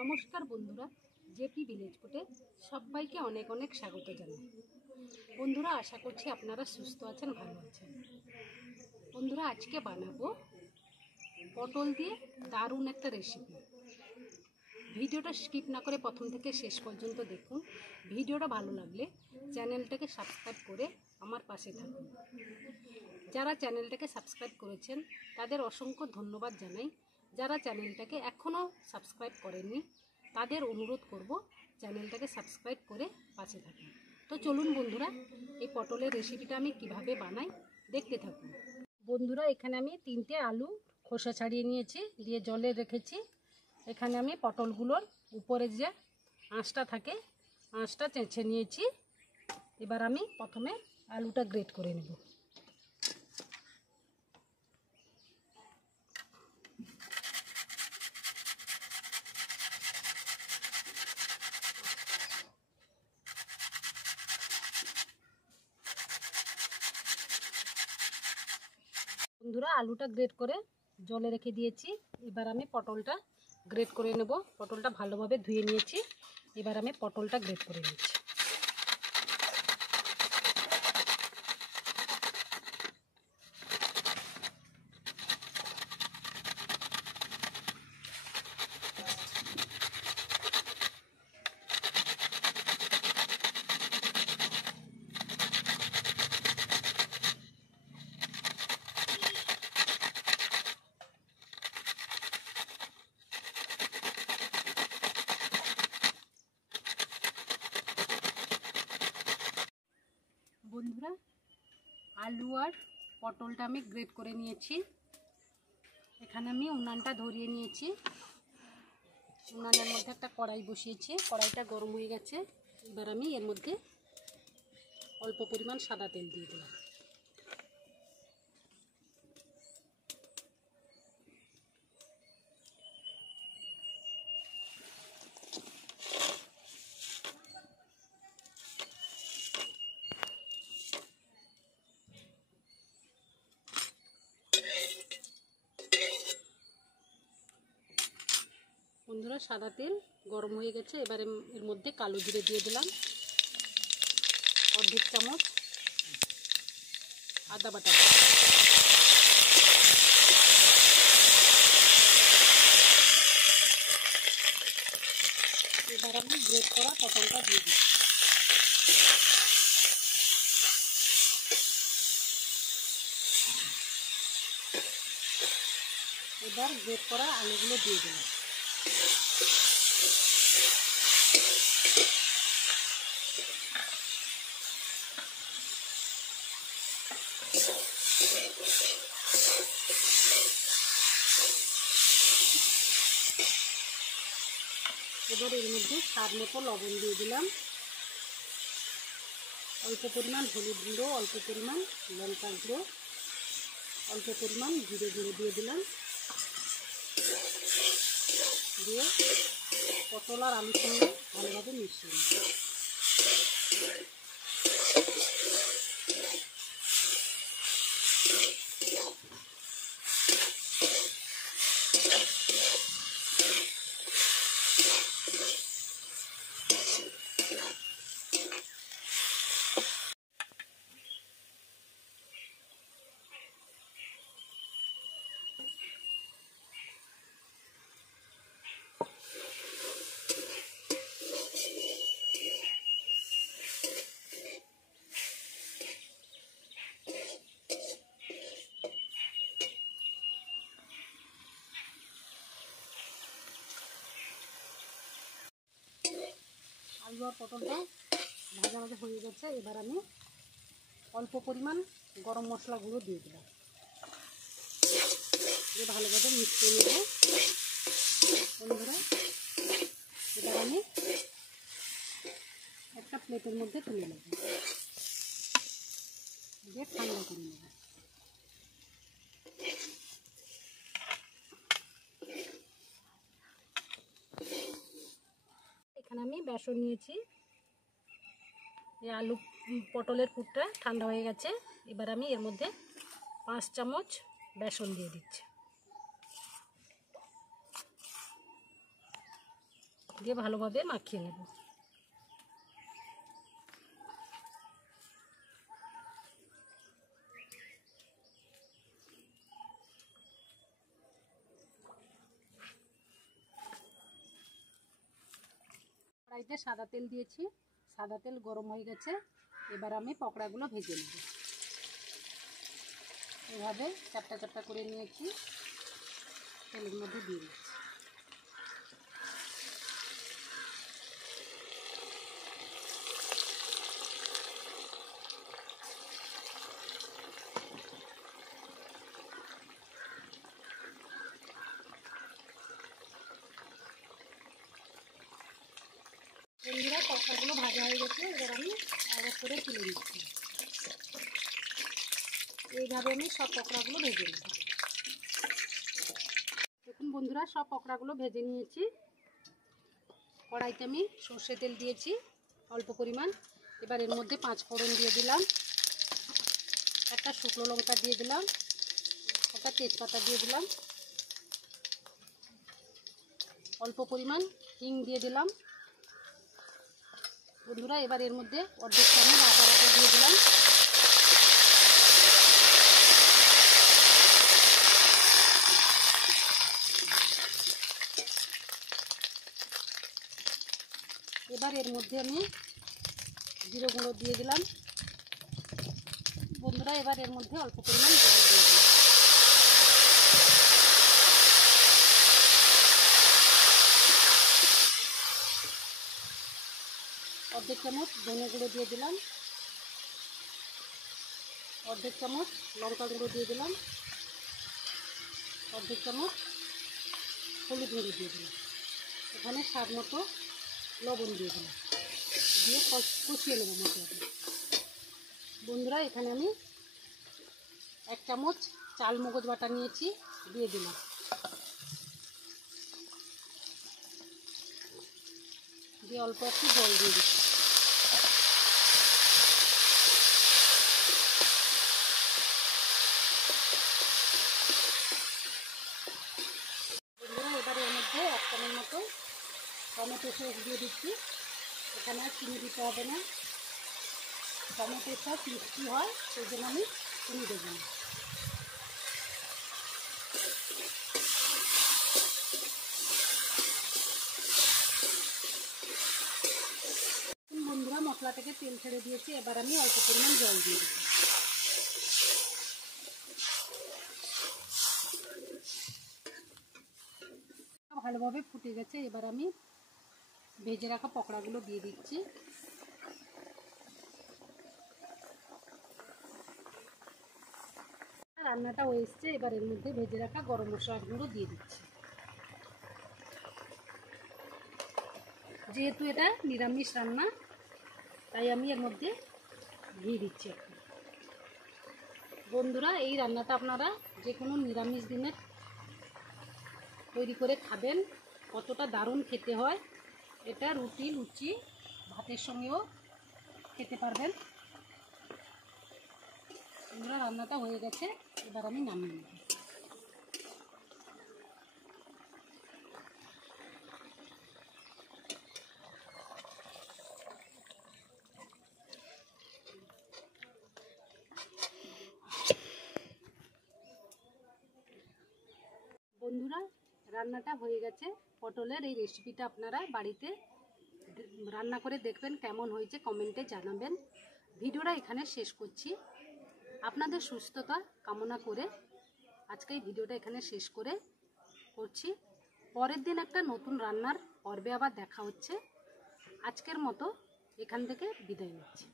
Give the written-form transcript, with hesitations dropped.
নমস্কার বন্ধুরা, JP village ফুডে সবাইকে অনেক অনেক স্বাগত জানাই। বন্ধুরা, আশা করছি আপনারা সুস্থ আছেন, ভালো আছেন। বন্ধুরা, আজকে বানাবো পটল দিয়ে দারুণ একটা রেসিপি। ভিডিওটা স্কিপ না করে প্রথম থেকে শেষ পর্যন্ত দেখুন। ভিডিওটা ভালো লাগলে চ্যানেলটাকে সাবস্ক্রাইব করে আমার পাশে থাকুন। যারা চ্যানেলটাকে সাবস্ক্রাইব করেছেন তাদের অসংখ্য ধন্যবাদ জানাই। যারা চ্যানেলটাকে এখনও সাবস্ক্রাইব করেননি তাদের অনুরোধ করব চ্যানেলটাকে সাবস্ক্রাইব করে পাশে থাকুন। তো চলুন বন্ধুরা, এই পটলের রেসিপিটা আমি কিভাবে বানাই দেখতে থাকুন। বন্ধুরা, এখানে আমি 3টে আলু খোসা ছাড়িয়ে নিয়েছি, দিয়ে জলে রেখেছি। এখানে আমি পটলগুলোর উপরে যে আঁশটা থাকে আঁশটা চেঁচে নিয়েছি। এবার আমি প্রথমে আলুটা গ্রেট করে নেব। বন্ধুরা, আলুটা গ্রেট করে জলে রেখে দিয়েছি। এবার আমি পটলটা গ্রেট করে নেব। পটলটা ভালোভাবে ধুয়ে নিয়েছি। এবার আমি পটলটা গ্রেট করে নিচ্ছি। বন্ধুরা, আলু আর পটলটা আমি গ্রেট করে নিয়েছি। এখানে আমি উনানটা ধরিয়ে নিয়েছি। উনানের মধ্যে একটা কড়াই বসিয়েছি। কড়াইটা গরম হয়ে গেছে। এবার আমি এর মধ্যে অল্প পরিমাণ সাদা তেল দিয়ে দিলাম। বন্ধুরা, সাদা তেল গরম হয়ে গেছে। এবারে এর মধ্যে কালো জিরে দিয়ে দিলাম, অর্ধেক চামচ আদা বাটা। এবার আমি গ্রেট করা পটলটা দিয়ে দিই। এবার গ্রেট করা আলুগুলো দিয়ে দিলাম। এবার এর মধ্যে স্বাদ মতো লবণ দিয়ে দিলাম, অল্প পরিমাণ হলুদ গুঁড়ো, অল্প পরিমাণ লঙ্কা গুঁড়ো, অল্প পরিমাণ জিরে গুঁড়ো দিয়ে দিলাম। দিয়ে পটল আর আলুর সঙ্গে ভালোভাবে মিশিয়ে নিই। আলু আর পটলটা ভাজা ভাজা হয়ে গেছে। এবার আমি অল্প পরিমাণ গরম মশলা গুঁড়ো দিয়ে দিলাম, দিয়ে ভালোভাবে মিশিয়ে নেব। বন্ধুরা, এবার আমি একটা প্লেটের মধ্যে তুলে নেব, দিয়ে ঠান্ডা করে নেব। এখানে আমি বেসন নিয়েছি। এই আলু পটলের পুরটা ঠান্ডা হয়ে গেছে। এবার আমি এর মধ্যে 5 চামচ বেসন দিয়ে দিচ্ছি। দিয়ে ভালোভাবে মাখিয়ে নেব। কড়াইতে সাদা তেল দিয়েছি, সাদা তেল গরম হয়ে গেছে। এবার আমি পকোড়াগুলো ভেজে নেব। এভাবে চাপটা চাপটা করে নিয়েছি, তেলের মধ্যে দিয়ে দিচ্ছি। বন্ধুরা, পকোড়াগুলো ভাজা হয়ে গেছে। এবার আমি আবার করে তুলে নিচ্ছি। এইভাবে আমি সব পকোড়াগুলো ভেজে নেব। দেখুন বন্ধুরা, সব পকোড়াগুলো ভেজে নিয়েছি। কড়াইতে আমি সর্ষে তেল দিয়েছি অল্প পরিমাণ। এবার এর মধ্যে 5 ফোড়ন দিয়ে দিলাম, একটা শুকনো লঙ্কা দিয়ে দিলাম, একটা তেজপাতা দিয়ে দিলাম, অল্প পরিমাণ হিং দিয়ে দিলাম। বন্ধুরা, এবার এর মধ্যে অর্ধেক চামচ আদা বাটা দিয়ে দিলাম। এবার এর মধ্যে আমি জিরে গুঁড়ো দিয়ে দিলাম। বন্ধুরা, এবার এর মধ্যে অল্প পরিমাণ জল দিয়ে দিলাম। অর্ধেক চামচ ধনে গুঁড়ো দিয়ে দিলাম, অর্ধেক চামচ লঙ্কা গুঁড়ো দিয়ে দিলাম, অর্ধেক চামচ হলুদ গুঁড়ো দিয়ে দিলাম। এখানে স্বাদ মতো লবণ দিয়ে দিলাম, দিয়ে কষিয়ে নেব মশলাটা। বন্ধুরা, এখানে আমি 1 চামচ চাল মগজ বাটা নিয়েছি, দিয়ে দিলাম। দিয়ে অল্প একটু জল দিয়ে দিচ্ছি। বন্ধুরা, এবারে এর মধ্যে 1 চামচ মতো টমেটো সস দিয়ে দিচ্ছি। এখানে আর চিনি দিতে হবে না, টমেটো সস মিষ্টি হয়, সেই জন্য আমি চিনি দেবো না। বন্ধুরা, মশলাটাকে তেল ছেড়ে দিয়েছি। এবার আমি অল্প পরিমাণ জল দিয়ে দেবো। ভালোভাবে ফুটে গেছে। এবার আমি ভেজে রাখা পকোড়াগুলো দিয়ে দিচ্ছি। রান্নাটা হয়ে এসছে। এবার এর মধ্যে ভেজে রাখা গরম মশলার গুঁড়ো দিয়ে দিচ্ছি। যেহেতু এটা নিরামিষ রান্না, তাই আমি এর মধ্যে ঘি দিচ্ছি একটু। বন্ধুরা, এই রান্নাটা আপনারা যে কোনো নিরামিষ দিনে তৈরি করে খাবেন, কতটা দারুণ খেতে হয়। এটা রুটি, লুচি, ভাতের সঙ্গেও খেতে পারবেন। বন্ধুরা, রান্নাটা হয়ে গেছে। এবার আমি নামিয়ে নেব। বন্ধুরা, রান্নাটা হয়ে গেছে। পটলের এই রেসিপিটা আপনারা বাড়িতে রান্না করে দেখবেন, কেমন হয়েছে কমেন্টে জানাবেন। ভিডিওটা এখানে শেষ করছি। আপনাদের সুস্থতা কামনা করে আজকে এই ভিডিওটা এখানে শেষ করছি। পরের দিন একটা নতুন রান্নার পর্বে আবার দেখা হচ্ছে। আজকের মতো এখান থেকে বিদায় নিচ্ছি।